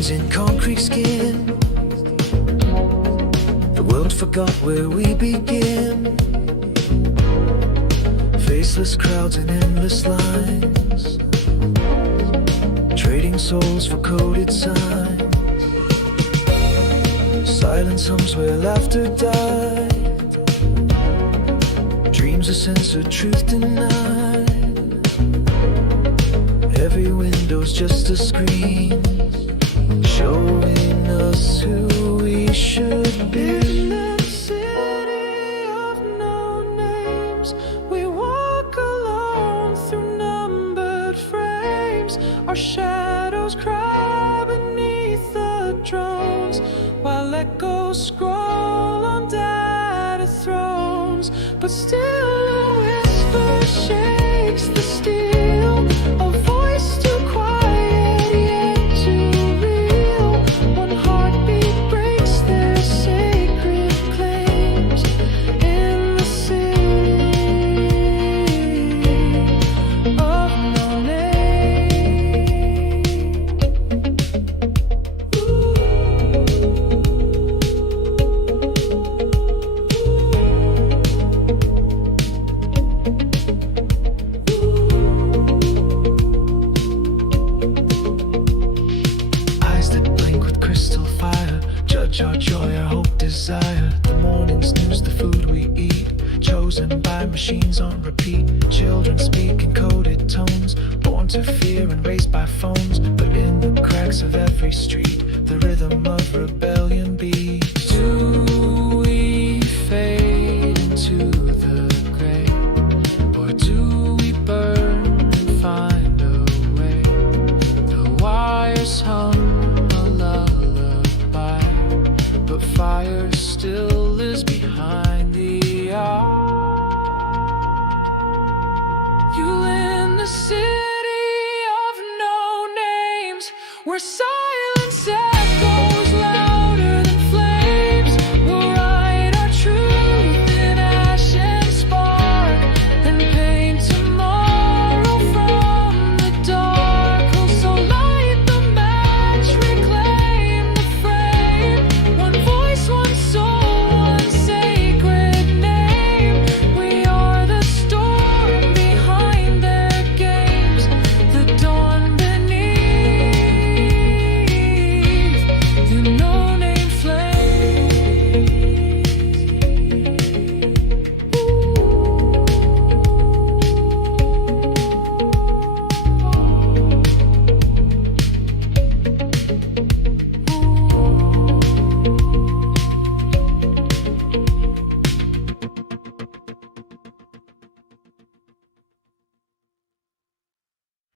bones in concrete skin. The world forgot where we begin. Faceless crowds in endless lines, trading souls for coded signs. Silence hums where laughter died. Dreams are censored, truth denied. Every window's just a screen, showing us who we should be. In that city of no names, we walk alone through numbered frames. Our shadows cry beneath the drones, while echoes scroll on data thrones. But still a whisper shakes the steel, a voice too quiet yet too real. One heartbeat breaks their sacred claims in the city of no name. Eyes that blink with crystal fire, judge our joy, our hope, desire. The morning's news, the food we eat, chosen by machines on repeat. Children speak encoded tones, born to fear and raised by phones. But in the cracks of every street, the rhythm of rebellion beats. Do we fade into the gray, or do we burn and find a way? The wires hum a lullaby, but fire still lives behind the eye. You in the city of no names, where silence